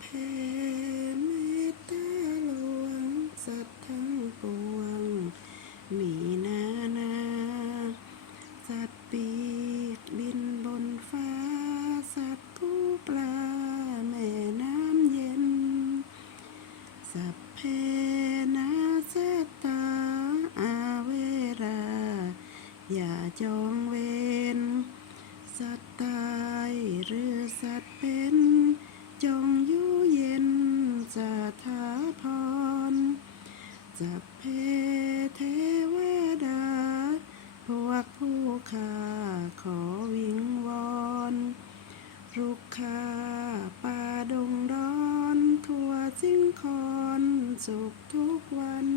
แผ่เมตตาหลวงสัตว์ทั้งปวง มีนานา สัตว์ปีกบินบนฟ้า สัตว์ผู้ปลาแม่น้ำเย็น สัพเพนาสตตา อาเวรา อย่าจองเวร สัตว์ตายหรือสัตว์เป็น จงอยู่เย็นสถาพร สัพเพเทวดา พวกผู้ข้าขอวิงวอนรุกขาป่าดงร้อนทั่วสิ้งคอนสุขทุกวัน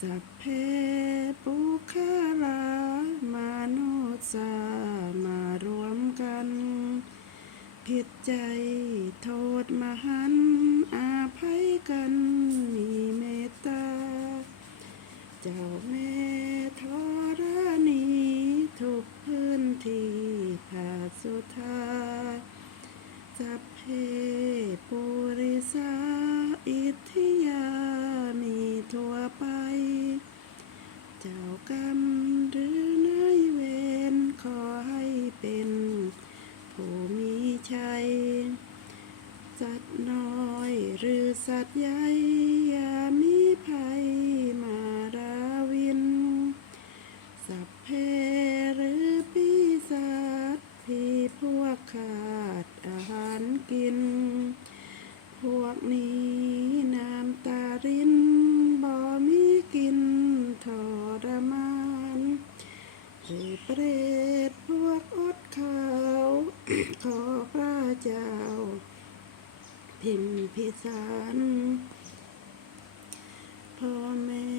สัพเพปุคาลามนุษย์สามารวมกัน ผิดใจโทษมหันต์อาภัยกันมีเมตตา เจ้าแม่ธรณีทุกพื้นที่ผาสุธา สัพเพปุริสาอิทธิยามีทั่วไป เจ้ากรรมหรือนายเวรขอให้เป็นผู้มีชัย สัตว์น้อยหรือสัตว์ใหญ่อย่ามีภัยมาราวิน สัพเพหรือปีศาจที่พวกขาดอาหารกิน พวกนี้น้ำตารินบ่มีกินทรมาน หรือเป รตพวกอดขาวขอพระเจ้า พิมพิสารพ่อแม่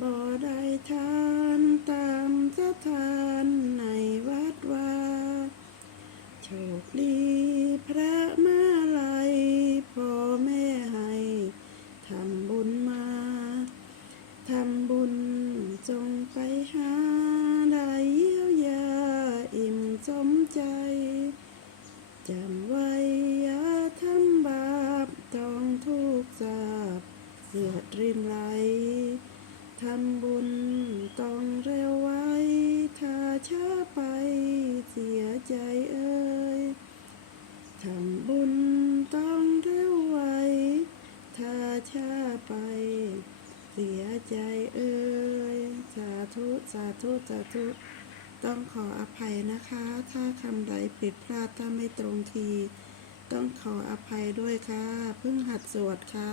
บ่ได้ทานตามสถานในวัดว่าโชคดีพระมาลัยพ่อแม่ให้ทำบุญมา ทำบุญจงไปหา ได้เยียวยาอิ่มสมใจ จำไว้อย่าทำบาปต้องทุกข์สาบเลือดรินไหล ทำบุญต้องเร็วไว้ ถ้าช้าไปเสียใจเอ่ยทำบุญต้องเร็วไว้ ถ้าช้าไปเสียใจเอ่ยสาธุสาธุสาธุต้องขออภัยนะคะ ถ้าคำใดผิดพลาดถ้าไม่ตรงที ต้องขออภัยด้วยค่ะ เพิ่งหัดสวดค่ะ